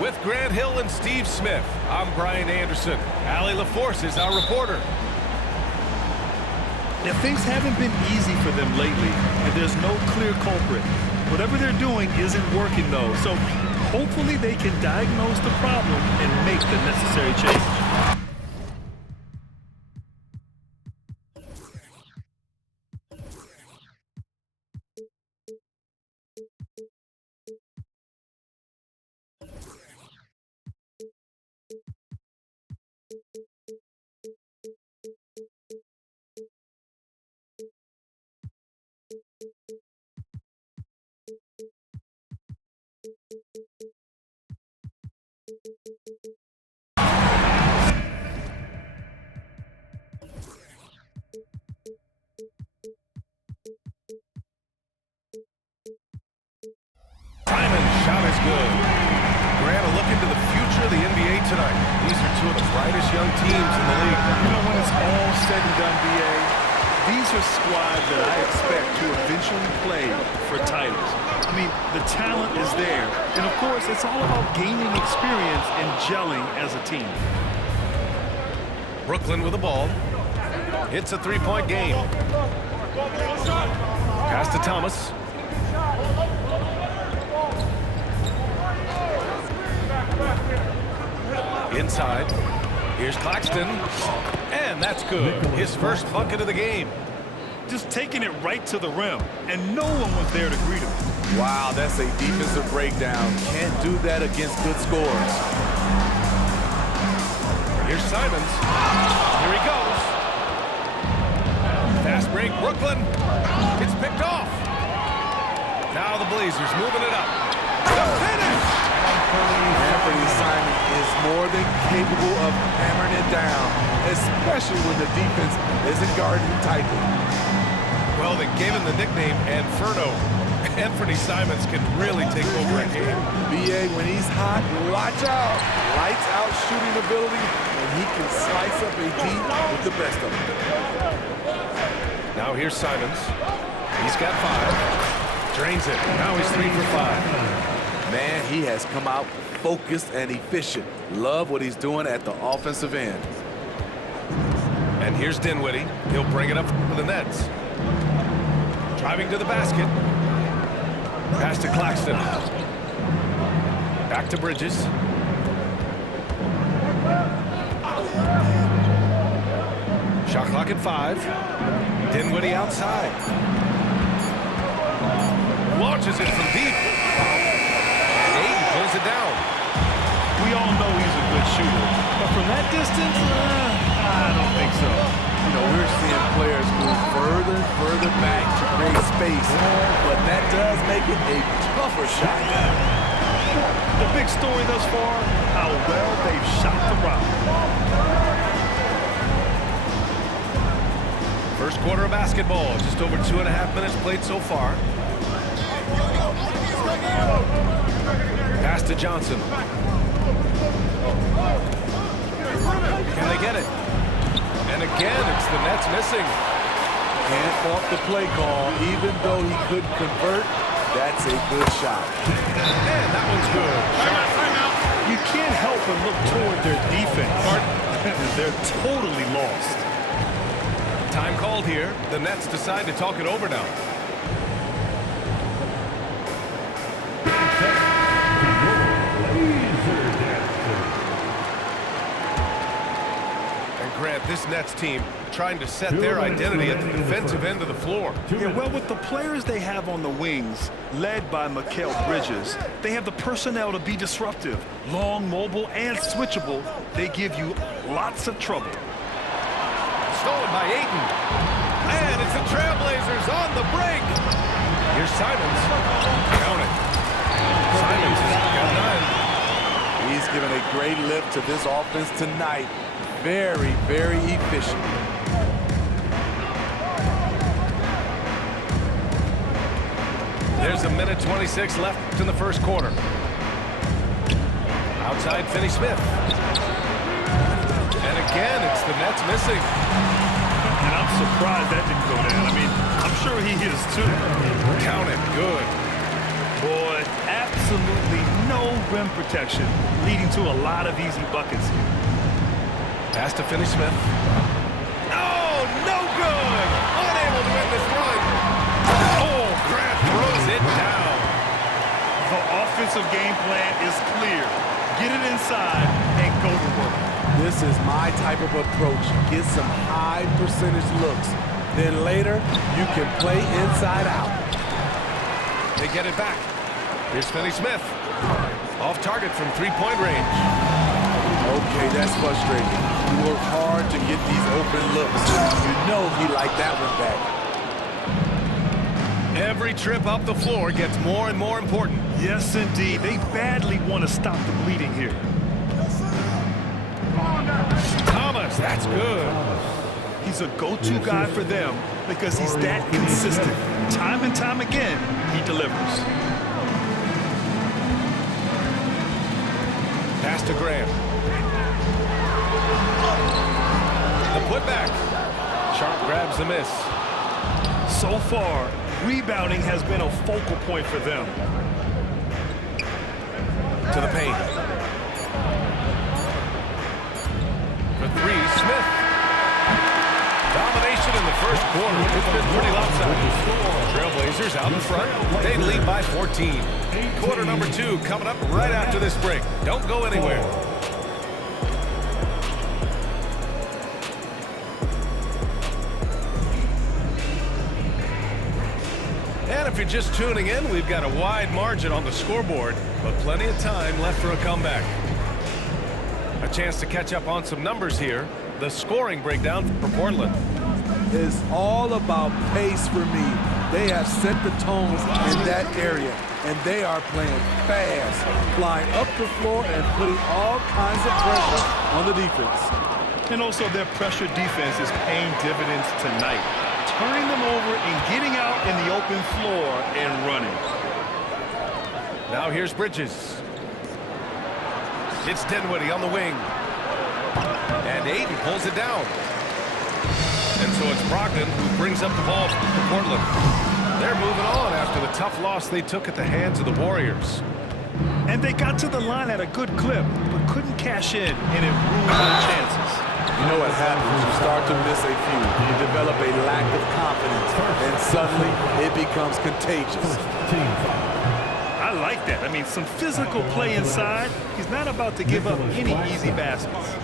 With Grant Hill and Steve Smith, I'm Brian Anderson. Allie LaForce is our reporter. Now, things haven't been easy for them lately, and there's no clear culprit. Whatever they're doing isn't working, though, so hopefully they can diagnose the problem and make the necessary change. Shot is good. Grant, a look into the future of the NBA tonight. These are two of the brightest young teams in the league. You know, when it's all said and done, BA, these are squads that I expect to eventually play for titles. I mean, the talent is there. And, of course, it's all about gaining experience and gelling as a team. Brooklyn with the ball. It's a three-point game. Pass to Thomas. Inside. Here's Claxton. And that's good. His first bucket of the game. Just taking it right to the rim, and no one was there to greet him. Wow, that's a defensive breakdown. Can't do that against good scores. Here's Simons. Here he goes. Fast break, Brooklyn. It's picked off. Now the Blazers moving it up. The finish! Anthony Simons is more than capable of hammering it down, especially when the defense isn't guarding tightly. Well, they gave him the nickname Inferno. Anthony Simons can really take over a game. BA, when he's hot, watch out. Lights out shooting ability, and he can slice up a D with the best of them. Now here's Simons. He's got 5. Drains it. Now he's 3 for 5. Man, he has come out focused and efficient. Love what he's doing at the offensive end. And here's Dinwiddie. He'll bring it up for the Nets. Driving to the basket. Pass to Claxton. Back to Bridges. Shot clock at 5. Dinwiddie outside. Launches it from deep. And Ayton pulls it down. We all know he's a good shooter, but from that distance, I don't think so. You know, we're seeing players move further and further back to create space, but that does make it a tougher shot. The big story thus far, how well they've shot the rock. First quarter of basketball, just over 2.5 minutes played so far. Pass to Johnson. Can they get it? And again, it's the Nets missing. Can't fault the play call. Even though he couldn't convert, that's a good shot. And that one's good. You can't help but look toward their defense. They're totally lost. Time called here. The Nets decide to talk it over now. And Grant, this Nets team trying to set their identity at the defensive end of the floor. Yeah, well, with the players they have on the wings, led by Mikal Bridges, they have the personnel to be disruptive. Long, mobile, and switchable, they give you lots of trouble. Stolen by Ayton. And it's the Trailblazers on the break. Here's Simons. Count it. Simons has got 9. He's given a great lift to this offense tonight. Very, very efficient. There's a minute 26 left in the first quarter. Outside, Finney Smith. And again, it's the Nets missing. And I'm surprised that didn't go down. I mean, I'm sure he is too. Count it. Good. Boy, absolutely no rim protection, leading to a lot of easy buckets here. Pass to Finney-Smith. Oh, no good! Unable to win this run. Oh, Grant throws it down. The offensive game plan is clear. Get it inside and go to work. This is my type of approach. Get some high percentage looks. Then later, you can play inside out. They get it back. Here's Finney-Smith. Off target from three-point range. Okay, that's frustrating. You work hard to get these open looks. You know he liked that one back. Every trip up the floor gets more and more important. Yes, indeed. They badly want to stop the bleeding here. Thomas, that's good. He's a go-to guy for them because he's that consistent. Time and time again, he delivers. Pass to Graham. The putback. Sharp grabs the miss. So far, rebounding has been a focal point for them. To the paint. For three, Smith. Domination in the first quarter. It's been pretty lopsided. Trailblazers out in front. They lead by 14. Quarter number 2 coming up right after this break. Don't go anywhere. And if you're just tuning in, we've got a wide margin on the scoreboard, but plenty of time left for a comeback. A chance to catch up on some numbers here. The scoring breakdown for Portland. It's all about pace for me. They have set the tones in that area, and they are playing fast, flying up the floor and putting all kinds of pressure on the defense. And also their pressure defense is paying dividends tonight, turning them over and getting out in the open floor and running. Now here's Bridges. It's Dinwiddie on the wing. And Ayton pulls it down. And so it's Brogdon who brings up the ball for Portland. They're moving on after the tough loss they took at the hands of the Warriors. And they got to the line at a good clip, but couldn't cash in, and it ruined their chances. You know what happens? You start to miss a few. You develop a lack of confidence, and suddenly it becomes contagious. I like that. I mean, some physical play inside. He's not about to give up any easy baskets.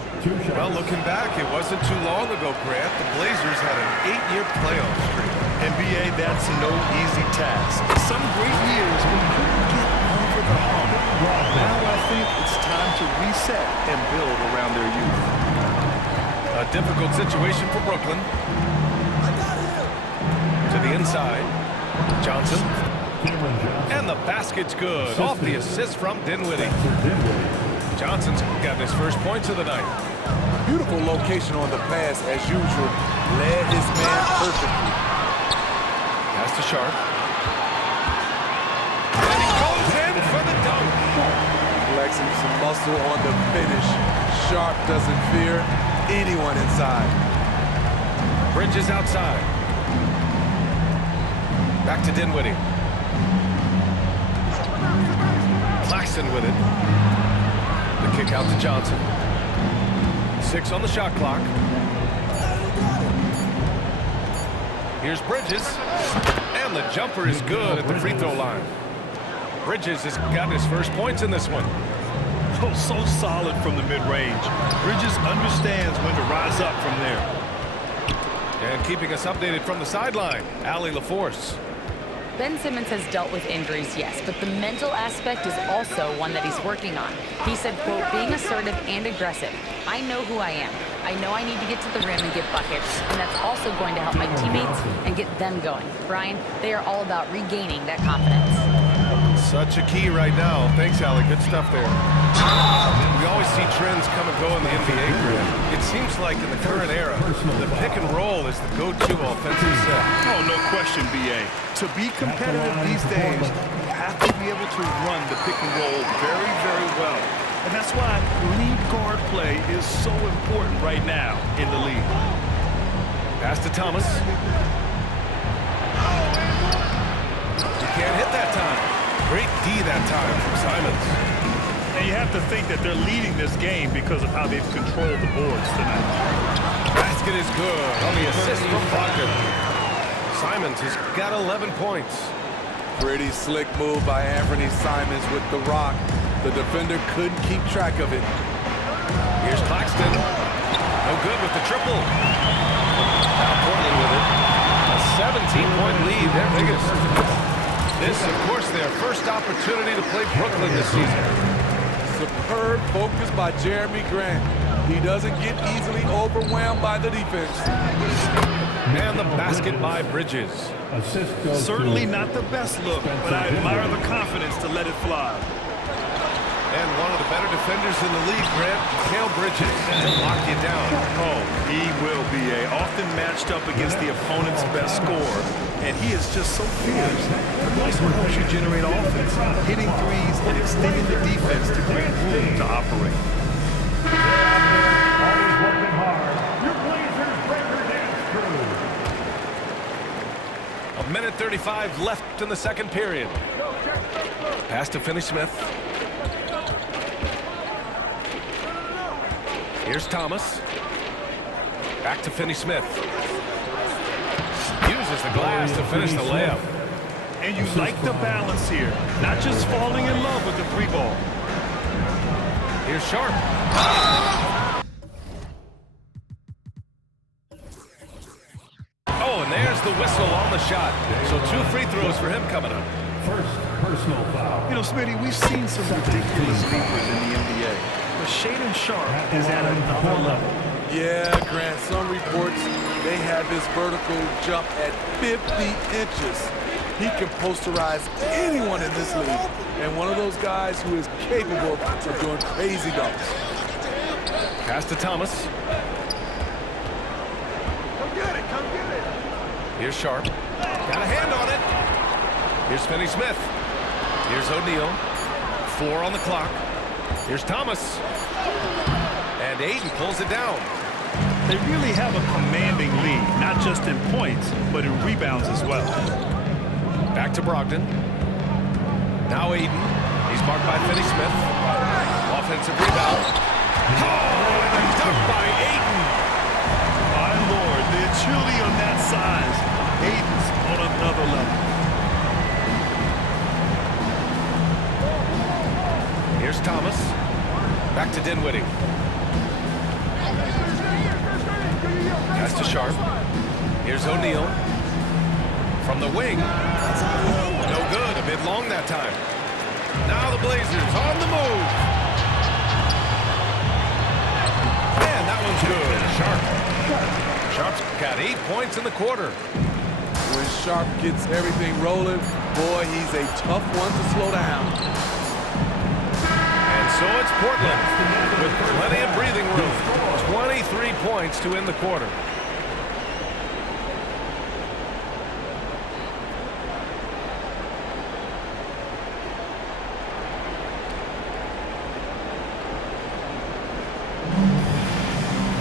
Well, looking back, it wasn't too long ago, Grant. The Blazers had an 8-year playoff streak. NBA, that's no easy task. Some great years, but couldn't get over the hump. Now I think it's time to reset and build around their youth. A difficult situation for Brooklyn. To the inside. Johnson. And the basket's good. Off the assist from Dinwiddie. Johnson's got his first points of the night. Beautiful location on the pass, as usual. Led his man perfectly. Pass to Sharp. And he goes in for the dunk. Flexing some muscle on the finish. Sharp doesn't fear anyone inside. Bridges outside. Back to Dinwiddie. Claxton with it. The kick out to Johnson. 6 on the shot clock. Here's Bridges. And the jumper is good at the free throw line. Bridges has gotten his first points in this one. Oh, so solid from the mid-range. Bridges understands when to rise up from there. And keeping us updated from the sideline, Allie LaForce. Ben Simmons has dealt with injuries, yes, but the mental aspect is also one that he's working on. He said, quote, being assertive and aggressive. I know who I am. I know I need to get to the rim and get buckets, and that's also going to help my teammates and get them going. Brian, they are all about regaining that confidence. Such a key right now. Thanks, Allie. Good stuff there. We always see trends come and go in the NBA, Grant. It seems like in the current era, the pick and roll is the go-to offensive set. Oh, no question, B.A. To be competitive these days, you have to be able to run the pick and roll very, very well. And that's why lead guard play is so important right now in the league. Pass to Thomas. You can't hit that time. Great D that time from Simons. have to think that they're leading this game because of how they've controlled the boards tonight. Basket is good on the assist from Brogdon. Simons has got 11 points. Pretty slick move by Anthony Simons with the rock. The defender couldn't keep track of it. Here's Claxton. No good with the triple. Now Portland with it. A 17-point lead, their biggest. This, of course, their first opportunity to play Brooklyn this season. Superb focus by Jeremy Grant. He doesn't get easily overwhelmed by the defense. And the basket by Bridges. Certainly not the best look, but I admire the confidence to let it fly. And one of the better defenders in the league, Grant, Mikal Bridges, to lock you down. Oh, he will be often matched up against the opponent's best scorer, and he is just so fierce. But also helps you generate offense, hitting threes and extending the defense to create room to operate. Always working hard. Your Blazers breaker dance crew. A minute 35 left in the second period. Pass to Finney-Smith. Here's Thomas. Back to Finney-Smith. Uses the glass to finish the layup. And you like the balance here, not just falling in love with the three ball. Here's Sharp. Oh, and there's the whistle on the shot. So 2 free throws for him coming up. First personal foul. You know, Smitty, we've seen some ridiculous leapers in the NBA, but Shaedon Sharp is at another level. Yeah, Grant, some reports they have his vertical jump at 50 inches. He can posterize anyone in this league, and one of those guys who is capable of doing crazy dunks. Pass to Thomas. Come get it, come get it. Here's Sharp. Got a hand on it. Here's Finney-Smith. Here's O'Neal. 4 on the clock. Here's Thomas. And Ayton pulls it down. They really have a commanding lead, not just in points, but in rebounds as well. Back to Brogdon. Now Ayton. He's marked by Finney-Smith. Offensive rebound. Oh, and a dunk by Ayton. My Lord, the agility on that size. Ayton's on another level. Here's Thomas. Back to Dinwiddie. Pass to Sharp. Here's O'Neal. From the wing. No good. A bit long that time. Now the Blazers on the move. And that one's good. Sharp. Sharp's got 8 points in the quarter. When Sharp gets everything rolling, boy, he's a tough one to slow down. And so it's Portland with plenty of breathing room. 23 points to end the quarter.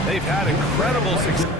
They've had incredible success.